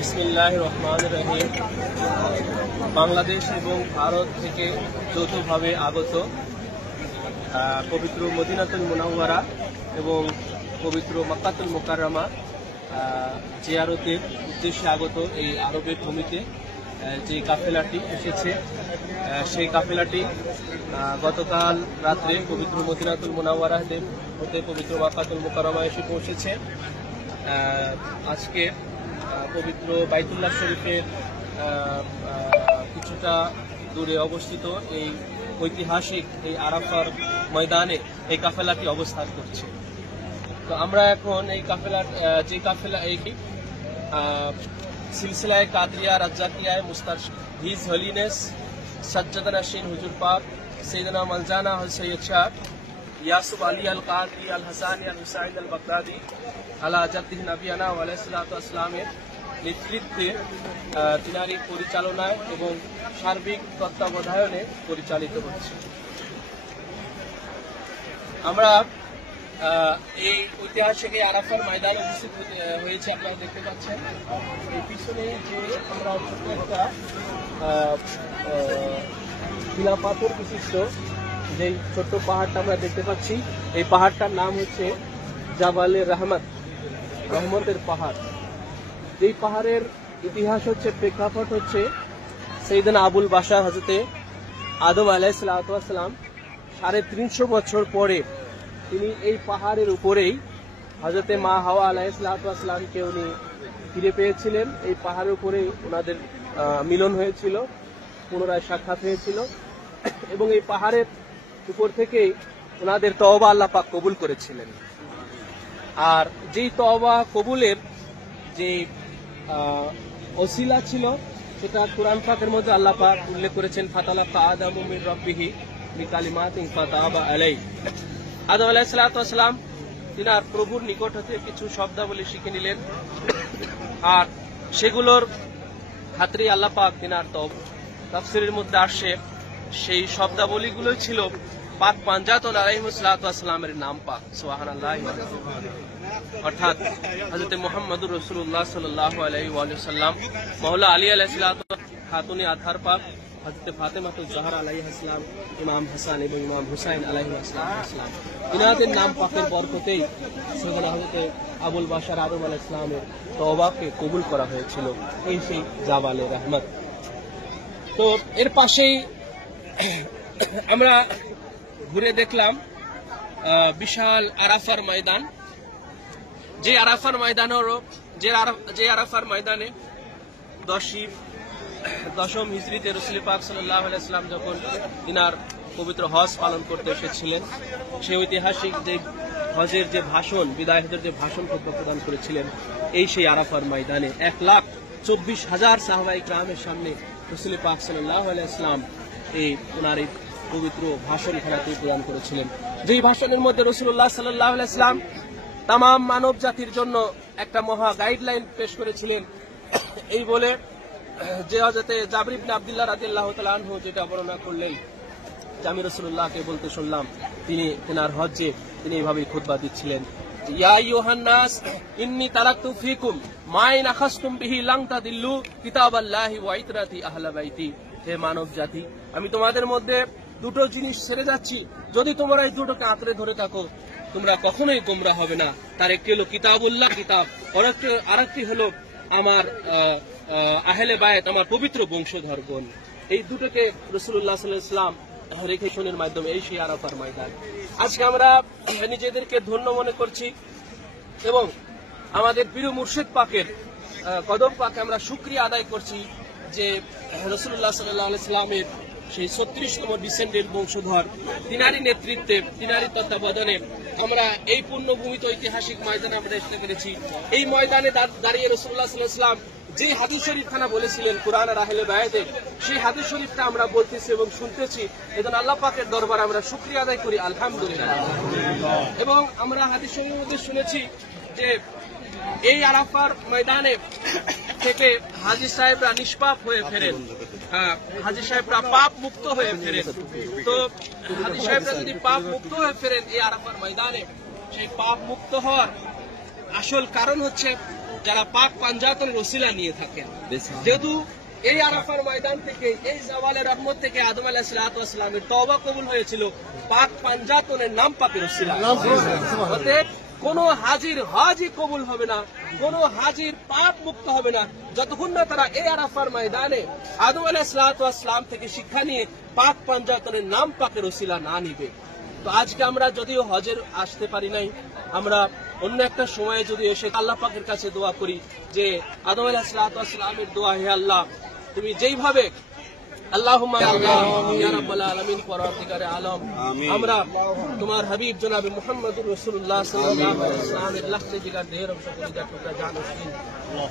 বিসমিল্লাহির রহমানির রহিম। বাংলাদেশ এবং ভারত থেকে যৌথভাবে আগত পবিত্র মদিনাতুল মুনাওয়ারা এবং পবিত্র মক্কাতুল মুকাররমা জিয়ারতের উদ্দেশ্যে আগত এই আরবের ভূমিতে যে কাফেলাটি এসেছে, সেই কাফেলাটি গতকাল রাত্রে পবিত্র মদিনাতুল মুনাওয়ারা হতে পবিত্র মক্কাতুল মুকাররমা এসে পৌঁছেছে। আজকে পবিত্র বাইতুল্লাহ শরীফের কিছুটা দূরে অবস্থিত এই ঐতিহাসিক এই আরাফার ময়দানে এই কাফেলাটি অবস্থান করছে। তো আমরা এখন এই কাফেলা এই সিলসিলায় কাদরিয়া রাজ্জাকিয়ায় মুস্তারশিদ হিজ হলিনেস সাজ্জাদা নাশিন হুজুর পাক সৈয়দনা মালজানা সৈয়দ শাহ ইয়াসুফ আলী আল কাদরি আল হাসানি আল হুসাইন আল বাগদাদি আলা জাদ্দিহি নবিয়ানা ওয়া আলাইহিস সালাতু ওয়াস সালামের নেতৃত্বে তিনারি পরিচালনায় এবং সার্বিক তত্ত্বাবধানে পরিচালিত হচ্ছে। আমরা এই ঐতিহাসিক আরাফার ময়দানে উপস্থিত হয়েছে। আপনারা দেখতে পাচ্ছেন এই পিছনে যে আমরা ছোট্ট একটা শিলা পাথর বিশিষ্ট যে ছোট্ট পাহাড়টা আমরা দেখতে পাচ্ছি, এই পাহাড়টার নাম হচ্ছে জাবালে রহমতের পাহাড়। এই পাহাড়ের ইতিহাস হচ্ছে, প্রেক্ষাপট হচ্ছে সৈয়দনা আবুল বাশার হযরতে আদম আলাইহিস সালাম 350 বছর পরে তিনি এই পাহাড়ের উপরেই হযরতে মা হাওয়া আলাইহিস সালামকে উনি ফিরে পেয়েছিলেন। এই পাহাড়ের উপরেই ওনাদের মিলন হয়েছিল, পুনরায় সাক্ষাৎ হয়েছিল এবং এই পাহাড়ের উপর থেকেই ওনাদের তওবা আল্লাহ পাক কবুল করেছিলেন। আর যেই তওবা কবুলের যে ওসিলা ছিল সেটা কুরআন পাকের মধ্যে আল্লাহ পাক উল্লেখ করেছেন, ফাতালাকা আদামু মির রাব্বিহি বিকালিমাতিন ফাতাবা আলাইহি। আদম আলাইহিস সালাম তিনার প্রভুর নিকট হতে কিছু শব্দাবলী শিখে নিলেন, আর সেগুলোর খাতিরে আল্লাহ পাক তিনার তাফসীরের মধ্যে আসে সেই শব্দাবলীগুলোই ছিল পাক পাঞ্জাতুল আলাইহিস সালামের নাম পাক, সুবহানাল্লাহ। অর্থাৎ হযরত মুহাম্মদুর রাসূলুল্লাহ সাল্লাল্লাহু আলাইহি ওয়া সাল্লাম, মাওলা আলী আলাইহিস সালাম, খাতুনে আতহার পাক হযরত ফাতেমাতুজ জাহরা আলাইহিস সালাম, ইমাম হাসান এবং ইমাম হুসাইন আলাইহিস সালাম, ইনাদের নাম পাকের বরকতেই সৈয়দনা হযরত আবুল বাশার আদম আলাইহিস সালামের তওবাকে কবুল করা হয়েছিল এই সেই জাবালে রহমত। তো এর পাশেই আমরা ঘুরে দেখলাম বিশাল আরাফার ময়দান। যে আরাফার ময়দানে দশম হিজরিতে রাসূল পাক সাল্লাল্লাহু আলাইহি ওয়াসাল্লাম যখন তিনার পবিত্র হজ পালন করতে এসেছিলেন, সেই ঐতিহাসিক যে হজের যে ভাষণ, বিদায় হজের যে ভাষণ প্রদান করেছিলেন এই সেই আরাফার ময়দানে 1,24,000 সাহাবায়ে কেরামের সামনে রাসূল পাক সাল্লাল্লাহু আলাইহি ওয়াসাল্লাম এই ওনার এই পবিত্র ভাষণ খানাটি প্রদান করেছিলেন। যেই ভাষণের মধ্যে রাসূলুল্লাহ সাল্লাল্লাহু আলাইহি ওয়াসাল্লাম তাম মানব জাতির জন্য একটা মহা গাইডলাইন পেশ করেছিলেন। এই বলে যে হযরতে জাবির ইবনে আব্দুল্লাহ রাদিয়াল্লাহু তাআলা আনহু যেটা বর্ণনা করলেন যে আমি রাসূলুল্লাহকে বলতে শুনলাম, তিনি তেনার হজ্জে তিনি এইভাবেই খুতবা দিচ্ছিলেন, ইয়া আইয়ুহান নাস ইন্নী তারাকতু ফীকুম মা ইন আখাযতুম বিহি লান তাদিল্লু কিতাবাল্লাহি ওয়া ইতরাতি আহলে বাইতি। হে মানব জাতি, আমি তোমাদের মধ্যে দুটো জিনিস ছেড়ে যাচ্ছি, যদি তোমরা এই দুটোকে আঁকড়ে ধরে থাকো তোমরা কখনোই গোমরাহ হবে না। তার একটি হলো কিতাবুল্লাহ কিতাব, আরেকটি হলো আমার আহলে বায়ত, আমার পবিত্র বংশধরগণ। এই দুটোকে রাসূলুল্লাহ সাল্লাল্লাহু আলাইহি ওয়াসাল্লাম রেখেশনের মাধ্যমে এই সেই আরাফার ময়দান। আজকে আমরা নিজেদেরকে ধন্য মনে করছি এবং আমাদের প্রিয় মুর্শিদ পাকের কদম পাকে আমরা শুকরিয়া আদায় করছি যে রাসূলুল্লাহ সাল্লাল্লাহু আলাইহি ওয়াসাল্লামের সেই 36তম ডিসেন্ডেন্ট বংশধর তিনারই নেতৃত্বে, তিনারই তত্ত্বাবধানে আমরা এই পুণ্যভূমিতে ঐতিহাসিক ময়দানে আমরা আসতে পেরেছি। এই ময়দানে দাঁড়িয়ে রাসূলুল্লাহ সাল্লাল্লাহু আলাইহি ওয়াসাল্লাম যে হাদিস শরীফ খানা বলেছিলেন কোরআন আর আহলে বায়াতে, সেই হাদিস শরীফটা আমরা বলতেছি এবং শুনতেছি। এজন্য আল্লাহ পাকের দরবারে আমরা শুকরিয়া আদায় করি, আলহামদুলিল্লাহ। এবং আমরা হাদিস শরীফের মধ্যে শুনেছি যে এই আরাফার ময়দানে থেকে হাজী সাহেবরা নিষ্পাপ হয়ে ফেরেন, হাজী সাহেবরা পাপ মুক্ত হয়ে ফেরেন। তো হাজী সাহেবরা যদি পাপ মুক্ত হয়ে ফেরেন এই আরাফার ময়দানে, সেই পাপ মুক্ত হওয়ার আসল কারণ হচ্ছে যারা পাক পাঞ্জাতনের ওসিলা নিয়ে থাকেন। যেহেতু এই আরাফার ময়দান থেকে, এই জাওয়ালের রহমত থেকে আদম আলাইহিস সালাতু ওয়াস সালামের তওবা কবুল হয়েছিল পাক পাঞ্জাতনের নাম পাকের ওসিলা। অতএব কোন হাজির হজই কবুল হবে না, কোন হাজির পাপ মুক্ত হবে না যতক্ষণ না তারা এই আরাফার ময়দানে আদম আলাইহিস সালাতু ওয়াস সালাম থেকে শিক্ষা নিয়ে পাক পাঞ্জাতনের নাম পাকের ওসিলা না নিবে। তো আজকে আমরা যদিও হজের আসতে পারি নাই, আমরা অন্য একটা সময়ে যদি এসে আল্লাহ পাকের কাছে দোয়া করি যে আদম আলাইহিস সালাতু ওয়াস সালামের দোয়া, হে আল্লাহ তুমি যেইভাবে আল্লাহুম্মা ইয়া রাব্বাল আলামিন পরওয়ারদিগারে আলম, আমরা তোমার হাবিব জনাবে মুহাম্মদুর রাসূলুল্লাহ সাল্লাল্লাহু আলাইহি ওয়াসাল্লামের লাখে জিগার দেহের অংশ কলিজার টুকরা জানশীন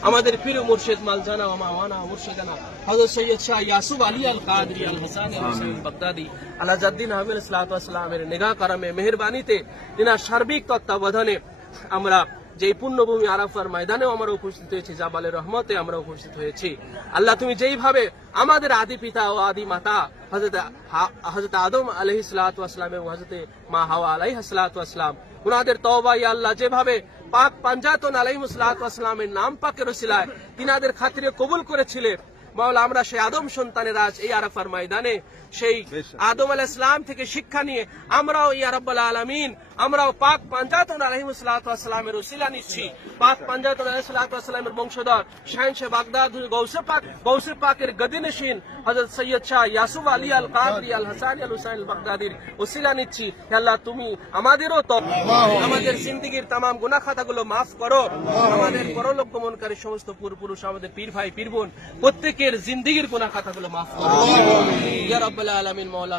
আমাদের প্রিয় মুর্শিদ মালজানা ওয়া মাওয়ানা মুর্শিদানা হযরত সৈয়দ শাহ ইয়াসুফ আলী আল কাদরি আল হাসানি আল হুসাইন বাগদাদি আলা জাদ্দিন আহমদ সাল্লাল্লাহু আলাইহি ওয়াসাল্লামের নিগাহ কারামে মেহেরবানিতে তিনার সার্বিক তত্ত্বাবধানে আমরা যে পুণ্যভূমি আরাফার ময়দানেও আমরা উপস্থিত হয়েছি, জাবালের রহমতে আমরা উপস্থিত হয়েছি। আল্লাহ তুমি যেইভাবে আমাদের আদি পিতা ও আদি মাতা হযরত আদম আলাইহিস সালাতু ওয়াস সালাম এবং হযরত মা হাওয়া আলাইহিস সালাতু ওয়াস সালাম উনাদের তওবা ইয়া আল্লাহ যেভাবে পাক পাঞ্জাতন আলাইহিস সালাতু ওয়াস সালামের নাম পাকের ওসিলায় তিনাদের খাতিরে কবুল করেছিলেন, মাওলা আমরা সেই আদম সন্তানের আজ এই আরাফার ময়দানে সেই আদম আলাইহিস সালাম থেকে শিক্ষা নিয়ে আমরাও ইয়া রাব্বাল আলামিন আমরাও পাক পাঞ্জাতন আলাইহিস সালাতু ওয়াস সালামের ওসিলা নিচ্ছি। পাক পাঞ্জাতন আলাইহিস সালাতু ওয়াস সালামের বংশধর শাহেনশাহ বাগদাদ গৌসে পাকের গদিনশীন হযরত সৈয়দ শাহ ইয়াসুফ আলী আল কাদরি আল হাসানি আল হুসাইন আল বাগদাদির ওসিলা নিচ্ছি। হে আল্লাহ তুমি আমাদেরও আমাদের জিন্দেগীর तमाम গুনাহ খাতাগুলো মাফ করো, আমাদের পরলোক গমনকারী সমস্ত পূর্বপুরুষ আমাদের পীর ভাই পীর বোন প্রত্যেকের জিন্দেগীর গুনাহ খাতাগুলো মাফ করো ইয়া রাব্বাল আলামিন। মাওলা